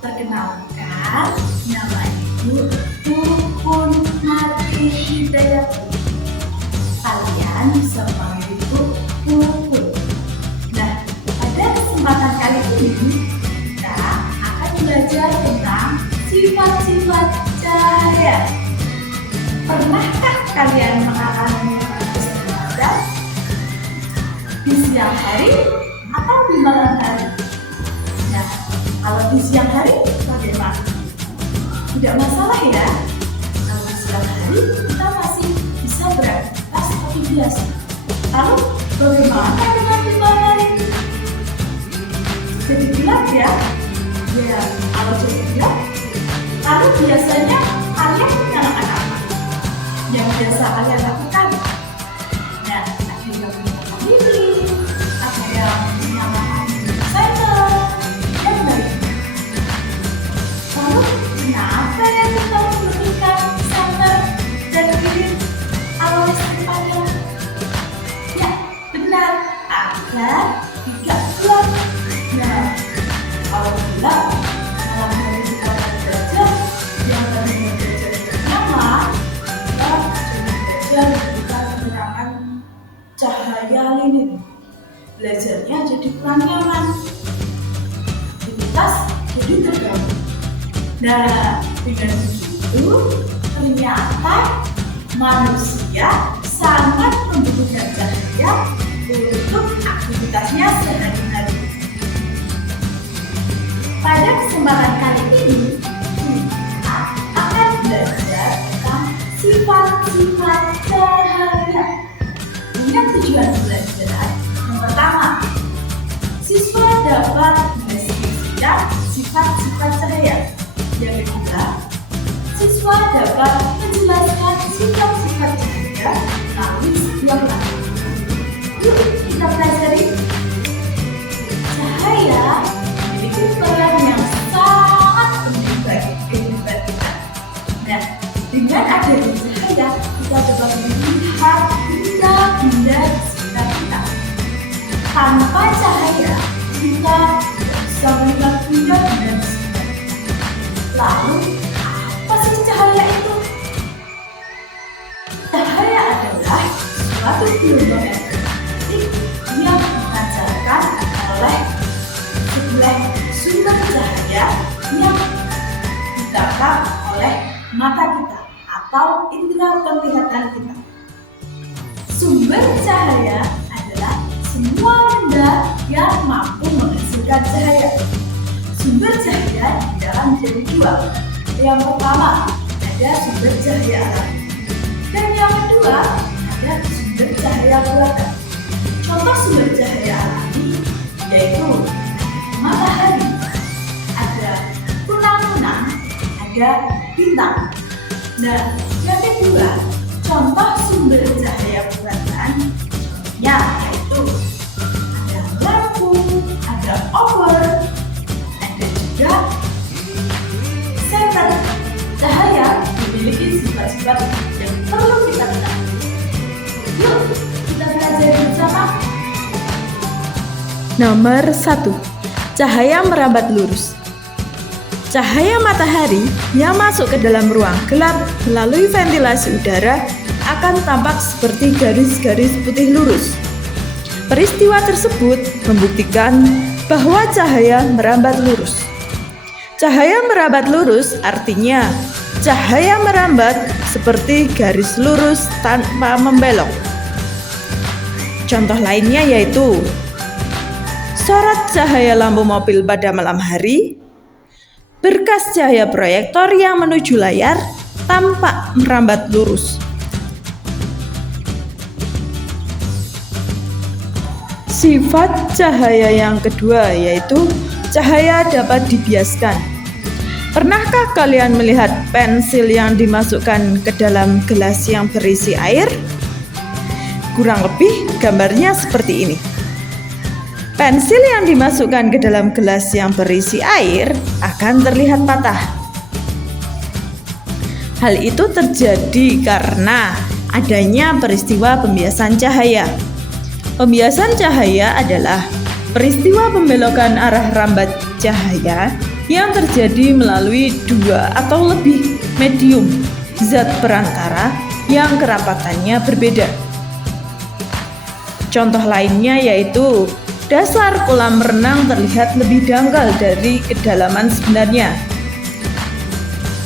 Perkenalkan, nama Ibu Pupun Marti Hidayat. Kalian bisa panggil Ibu Pupun. Nah, pada kesempatan kali ini kita akan belajar tentang sifat-sifat cahaya. Pernahkah kalian mengalami kesenangan di siang hari atau di malam hari? Nah, kalau di siang hari bagaimana? Tidak masalah ya. Kalau di siang hari kita masih bisa beraktivitas seperti biasa. Lalu bagaimana dengan di malam hari? Jadi gelap ya? Ya, kalau jadi gelap, lalu biasanya kalian menyalakan apa? Yang biasa kalian lakukan? Nah, ada yang menyalakan lilin, ada yang menyalakan senter, dan lainnya. Lalu, kenapa ya kita membutuhkan senter dan lilin kalau listrik padam? Ya, benar, agar tidak gelap. Nah, kalau gelap, malam hari kita belajar, yang tadinya belajar bersama, kita belajar bukan menggunakan cahaya lilin. Belajarnya jadi kurang nyaman, aktivitas jadi terganggu. Nah, dengan begitu ternyata manusia sangat membutuhkan cahaya untuk aktivitasnya sehari-hari. Pada kesempatan kali ini, kita akan belajar tentang sifat-sifat cahaya. Dengan tujuan belajar, yang pertama, siswa dapat mendeskripsikan sifat-sifat cahaya. Yang kedua, siswa dapat menjelaskan sifat-sifat cahaya melalui sebuah lagu. Yuk kita pelajari. Cahaya memiliki peran yang sangat penting bagi kehidupan kita. Nah, dengan adanya cahaya, kita dapat melihat benda-benda di sekitar kita. Tanpa cahaya, kita tidak bisa melihat benda-benda di sekitar kita. Lalu, apa sih cahaya itu? Cahaya adalah suatu gelombang elektromagnetik yang dipancarkan oleh sebuah sumber cahaya yang ditangkap oleh mata kita atau indera penglihatan kita. Sumber cahaya adalah semua benda yang mampu menghasilkan cahaya. Sumber cahaya di dalam jadi dua. Yang pertama ada sumber cahaya alami, dan yang kedua ada sumber cahaya buatan. Contoh sumber cahaya alami yaitu matahari, ada kunang-kunang, ada bintang. Nah, yang kedua, contoh sumber cahaya buatan, contohnya yaitu ada lampu, ada obor, ada juga senter. Cahaya memiliki sifat-sifat yang perlu kita ketahui. Yuk, kita belajar bersama. Nomor 1. Cahaya merambat lurus. Cahaya matahari yang masuk ke dalam ruang gelap melalui ventilasi udara akan tampak seperti garis-garis putih lurus. Peristiwa tersebut membuktikan bahwa cahaya merambat lurus. Cahaya merambat lurus artinya cahaya merambat seperti garis lurus tanpa membelok. Contoh lainnya yaitu sorot cahaya lampu mobil pada malam hari, berkas cahaya proyektor yang menuju layar tampak merambat lurus. Sifat cahaya yang kedua yaitu cahaya dapat dibiaskan. Pernahkah kalian melihat pensil yang dimasukkan ke dalam gelas yang berisi air? Kurang lebih gambarnya seperti ini. Pensil yang dimasukkan ke dalam gelas yang berisi air akan terlihat patah. Hal itu terjadi karena adanya peristiwa pembiasan cahaya. Pembiasan cahaya adalah peristiwa pembelokan arah rambat cahaya yang terjadi melalui dua atau lebih medium zat perantara yang kerapatannya berbeda. Contoh lainnya yaitu dasar kolam renang terlihat lebih dangkal dari kedalaman sebenarnya.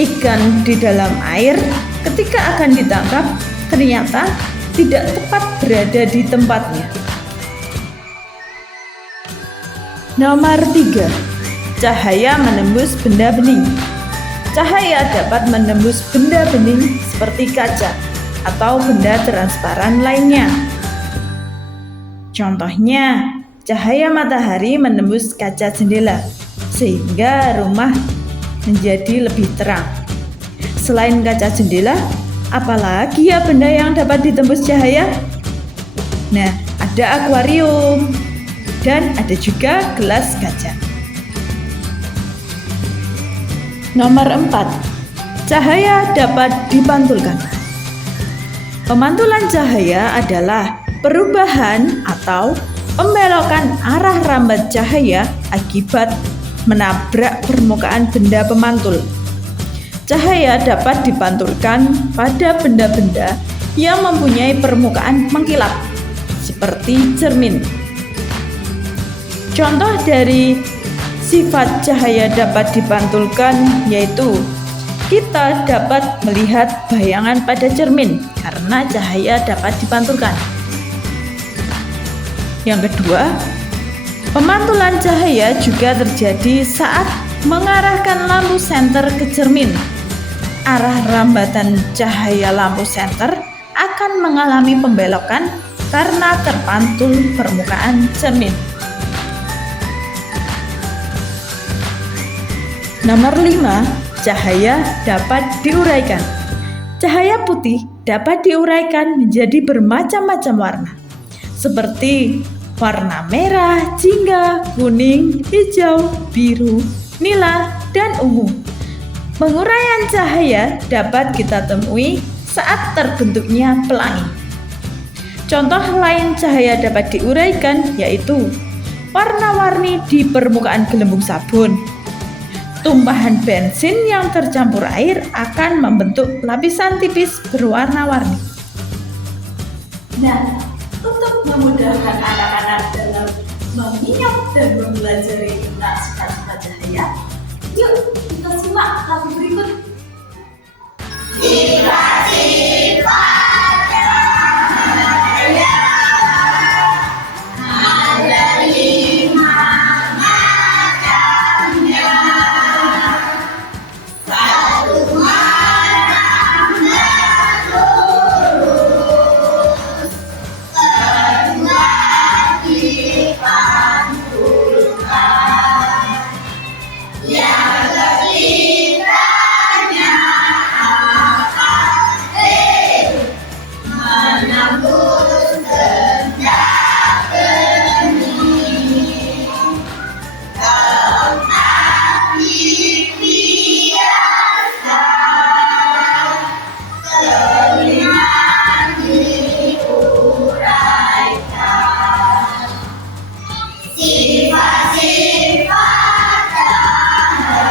Ikan di dalam air ketika akan ditangkap ternyata tidak tepat berada di tempatnya. Nomor 3. Cahaya menembus benda bening. Cahaya dapat menembus benda bening seperti kaca atau benda transparan lainnya. Contohnya, cahaya matahari menembus kaca jendela sehingga rumah menjadi lebih terang. Selain kaca jendela, apalagi ya benda yang dapat ditembus cahaya? Nah, ada akuarium dan ada juga gelas kaca. Nomor 4. Cahaya dapat dipantulkan. Pemantulan cahaya adalah perubahan atau pembelokan arah rambat cahaya akibat menabrak permukaan benda pemantul. Cahaya dapat dipantulkan pada benda-benda yang mempunyai permukaan mengkilap, seperti cermin. Contoh dari sifat cahaya dapat dipantulkan yaitu kita dapat melihat bayangan pada cermin karena cahaya dapat dipantulkan. Yang kedua, pemantulan cahaya juga terjadi saat mengarahkan lampu senter ke cermin. Arah rambatan cahaya lampu senter akan mengalami pembelokan karena terpantul permukaan cermin. Nomor 5, cahaya dapat diuraikan. Cahaya putih dapat diuraikan menjadi bermacam-macam warna, seperti warna merah, jingga, kuning, hijau, biru, nila, dan ungu. Penguraian cahaya dapat kita temui saat terbentuknya pelangi. Contoh lain cahaya dapat diuraikan yaitu warna-warni di permukaan gelembung sabun. Tumpahan bensin yang tercampur air akan membentuk lapisan tipis berwarna-warni. Nah, untuk memudahkan anak-anak dalam mengingat dan mempelajari tentang sifat-sifat cahaya, yuk kita simak lagu berikut. Sifat-sifat cahaya ada 5 macamnya. Satu warna lurus, kedua dipantulkan, yang ketiganya akan menembus benda bening. Keempat dibiaskan, kelima diuraikan. Sifat-sifat cahaya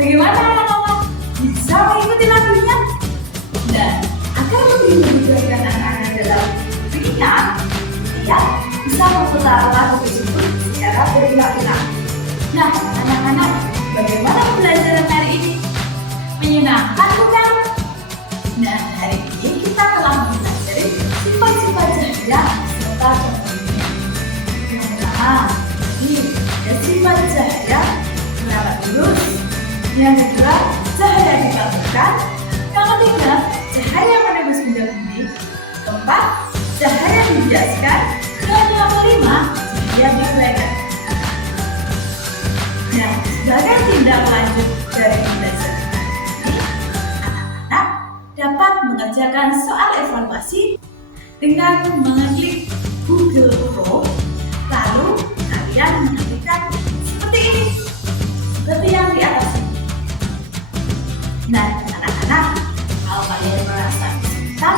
Bagaimana anak-anak? Bisa mengikuti lagunya? Dan agar lebih memudahkan anak-anak dalam beringat, ya bisa memutar lagu tersebut secara berulang-ulang. Nah, anak-anak, bagaimana pembelajaran hari ini? Menyenangkan bukan? Nah, hari ini kita telah mempelajari sifat-sifat cahaya serta contohnya. Yang pertama, ini ada sifat cahaya merawat lurus. Yang kedua, cahaya dikabulkan. Yang ketiga, cahaya menembus benda-benda. Keempat, cahaya dibiaskan. Dan yang kelima, cahaya diberikan. Nah, sebagai tindak lanjut dari pembelajaran ini, anak-anak dapat mengerjakan soal evaluasi dengan mengeklik Google Chrome, lalu kalian mengetikkan seperti ini, seperti yang di atas ini. Nah, anak-anak, kalau kalian merasa kesulitan,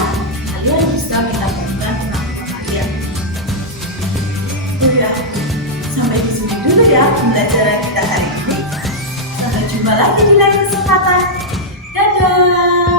kalian bisa minta bantuan orang tua kalian. Udah, sampai di sini dulu ya pembelajaran kita hari ini. Sampai jumpa lagi di lain kesempatan. Dadah!